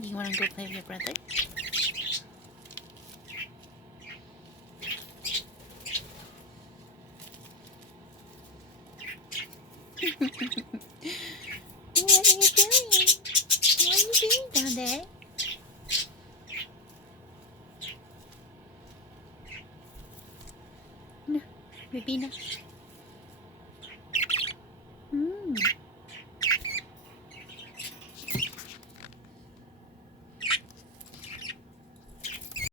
Do you want to go play with your brother? What are you doing? What are you doing down there? No, Rabina.